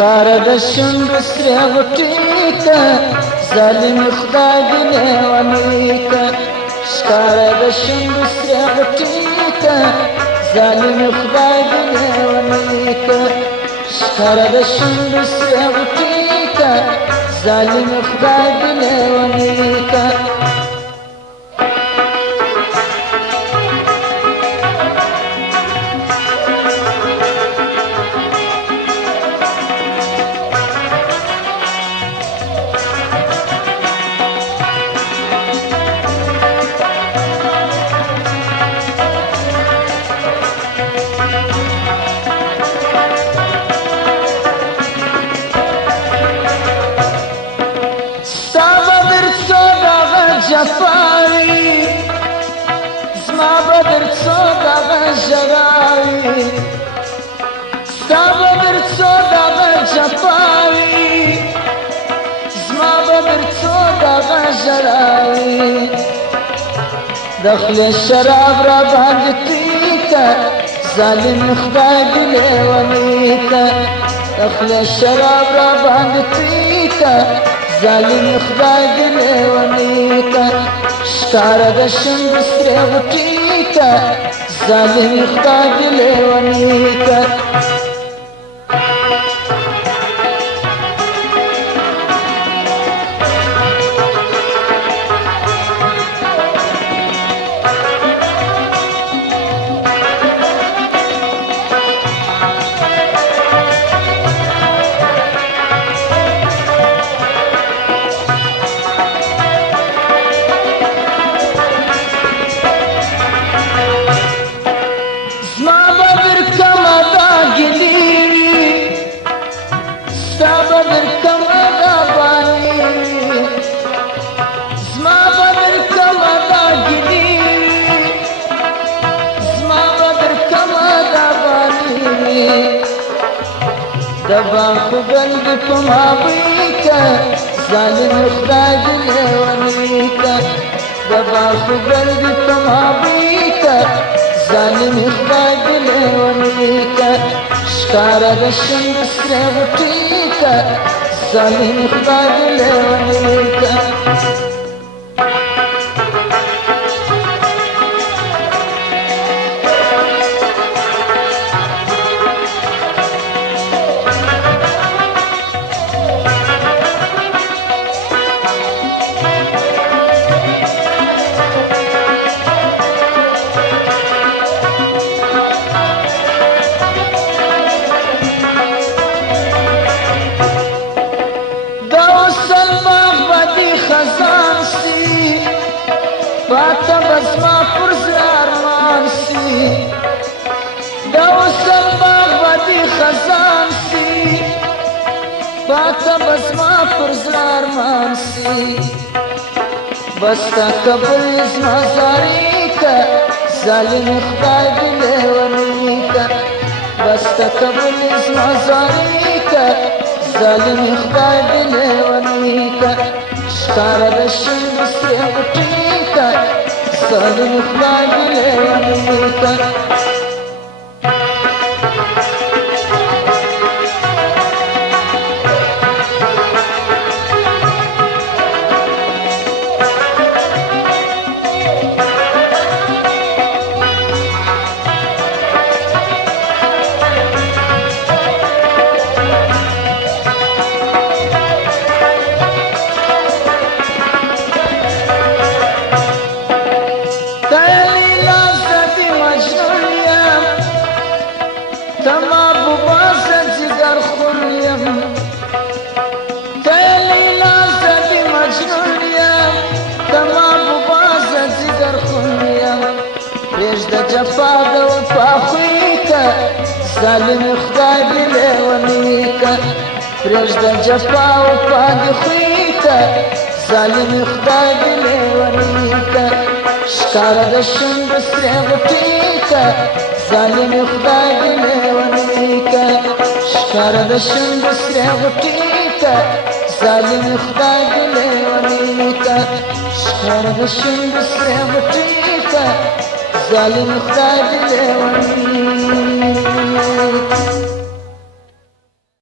ښکاره د شونډو سرې غوټې ته ظالمې خدای دې لیونۍ که ښکاره د شونډو سرې غوټې ته ظالمې خدای دې لیونۍ که ښکاره د شونډو سرې غوټې ته ظالمې خدای دې لیونۍ که جفاوي زما بدر څو دغه ژړاوي ستا بدر څو دغه جفاوي زما بدر څو دغه ژړاوي د خولې شراب را باندې توی که ظالم خدای دې لیونۍ که د خولې شراب را باندې توی که ظالم خدای دې لیونۍ که ښکاره د شونډو سرې غوټې ته ظالم خدای دې لیونۍ که دبا خوگل دی پما بی که ظالم خدای دی لیونی که دبا خوگل دی پما بی که ظالم خدای دی لیونی که ښکاره د شونډو سرې غوټې که ظالم خدای دی لیونی که پاته بزما پر زړه ارمان سي دا وصل باغ باندې خزان سي پاته بزما پر زړه ارمان سي بس تا قبل زما زاري که ظالم خدای دې لیونۍ که بس تا قبل زما زاري که ظالم خدای دې لیونۍ که ښکاره د شونډو سرې غوټې ظالم خدای دې لیونۍ که تما بباسه جگر خوریم لیلا زدی مجنون یم تما بباسه جگر خوریم پرېږده جفا د وفا خوی که ظالم خدای دې لیونۍ که پرېږده جفا وفا دې خوی که ظالم خدای دې لیونۍ که ښکاره د شونډو سرې غوټې که ظالم خدای دې لیونۍ که ښکاره د شونډو سرې غوټې که ظالم خدای دې لیونۍ که ښکاره د شونډو سرې غوټې که ظالم خدای دې لیونۍ